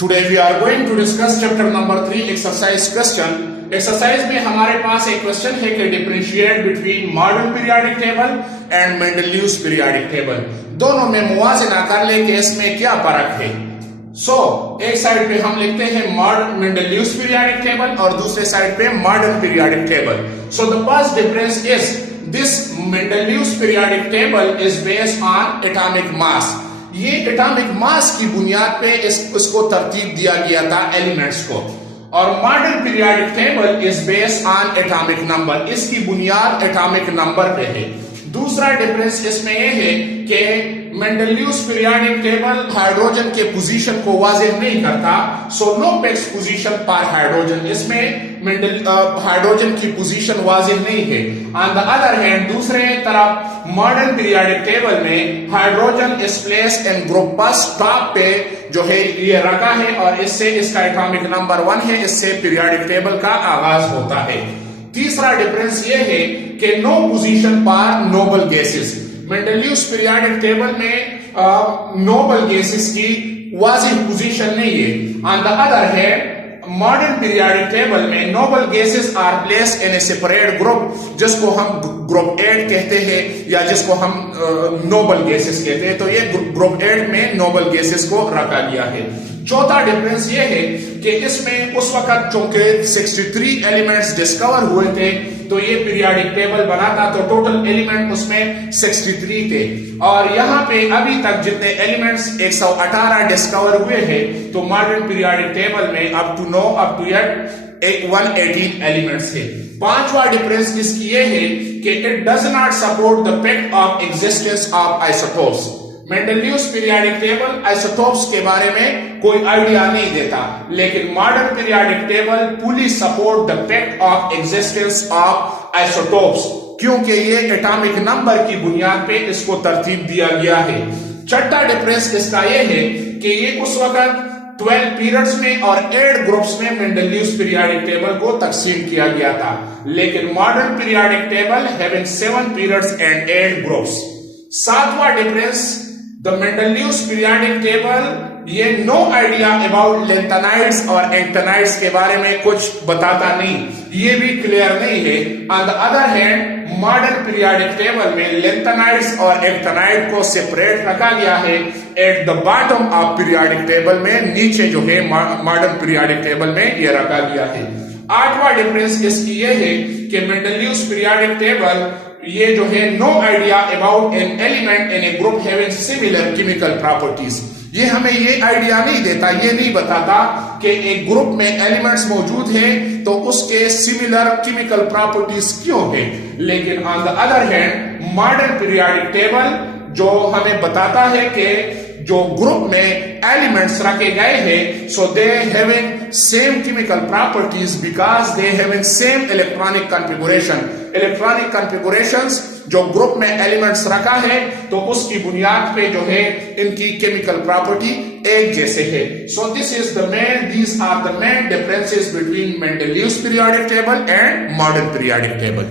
Today we are going to discuss chapter number 3 exercise question. Exercise में हमारे पास एक question है कि differentiate between modern periodic table and Mendeleev's periodic table, दोनों में मुवाजना कर ले कि इसमें क्या फर्क है। एक साइड पे हम लिखते हैं मेंडलीव्स पीरियोडिक टेबल और दूसरे साइड पे modern periodic table. The first difference is this Mendeleev's periodic table is based on atomic mass. ये एटॉमिक मास की बुनियाद पे इसको तरतीब दिया गया था एलिमेंट्स को, और modern periodic table is based on atomic number, इसकी बुनियाद एटॉमिक नंबर पे है। दूसरा डिफरेंस इसमें यह है कि मेंडलीव्स पीरियोडिक टेबल हाइड्रोजन के पोजीशन को वाज़ेह नहीं करता, नो फिक्स पोजीशन पर हाइड्रोजन, इसमें हाइड्रोजन की पोजीशन वाज़ेह नहीं है। ऑन द अदर हैंड दूसरे तरफ मॉडर्न पीरियोडिक टेबल में hydrogen is placed in group first, top पे जो है ये रखा है और इससे इसका एटॉमिक नंबर 1 है, इससे पीरियोडिक टेबल का आगाज होता है। तीसरा डिफरेंस ये है कि नो पोजीशन पर noble gases. Mendeleev's periodic table में नोबल गैसेस की वाज़ेह पोजीशन नहीं है। On the other hand modern periodic table में noble gases are placed in a separate group, जिसको हम ग्रुप 8 कहते हैं या जिसको हम नोबल गैसेस कहते हैं। तो ये ग्रुप 8 में नोबल गैसेस को रखा गया है। चौथा डिफरेंस ये है कि इसमें उस वक्त चूंकि 63 एलिमेंट्स डिस्कवर हुए थे, तो ये पीरियोडिक टेबल बना था, तो टोटल एलिमेंट उसमें 63 थे, और यहाँ पे अभी तक जितने एलिमेंट्स 118 डिस्कवर हुए हैं, तो मॉडर्न पीरियोडिक टेबल में अप टू 118 एलिमेंट्स है। पांचवा डिफरेंस इसकी ये है कि it does not support the fact of existence of isotopes. Mendeleev's periodic table isotopes के बारे में कोई आइडिया नहीं देता, लेकिन modern periodic table fully support the fact of existence of isotopes, क्योंकि ये एटॉमिक नंबर की बुनियाद पे इसको तरतीब दिया गया है। छठा डिफरेंस इसका ये है कि ये उस वक्त 12 पीरियड्स में और 8 ग्रुप्स में मेंडलीव्स पीरियोडिक टेबल को तकसीम किया गया था, लेकिन modern periodic table having 7 periods and 8 groups. सातवां difference, the Mendeleev's periodic table ये नो आइडिया अबाउट लैंथेनाइड्स और एक्टिनाइड्स के बारे में कुछ बताता नहीं, ये भी क्लियर नहीं है। On the other hand modern periodic table में लैंथेनाइड्स और एक्टिनाइड को सेपरेट रखा गया है at the bottom of periodic table में, नीचे जो है मॉडर्न पीरियोडिक टेबल में ये रखा गया है। आठवां डिफरेंस इसकी ये है कि मेंडलीव्स पीरियोडिक टेबल ये जो है no idea about an element in a group having similar chemical properties. ये हमें ये आइडिया नहीं देता, ये नहीं बताता कि एक ग्रुप में एलिमेंट्स मौजूद हैं तो उसके सिमिलर केमिकल प्रॉपर्टीज क्यों है। लेकिन on the other hand modern periodic table जो हमें बताता है कि जो ग्रुप में एलिमेंट्स रखे गए हैं, so they having same chemical properties because they having same electronic configuration. Electronic configurations जो ग्रुप में एलिमेंट्स रखा है, तो उसकी बुनियाद पे जो है इनकी केमिकल प्रॉपर्टी एक जैसे है। these are the main differences between Mendeleev's periodic table and modern periodic table.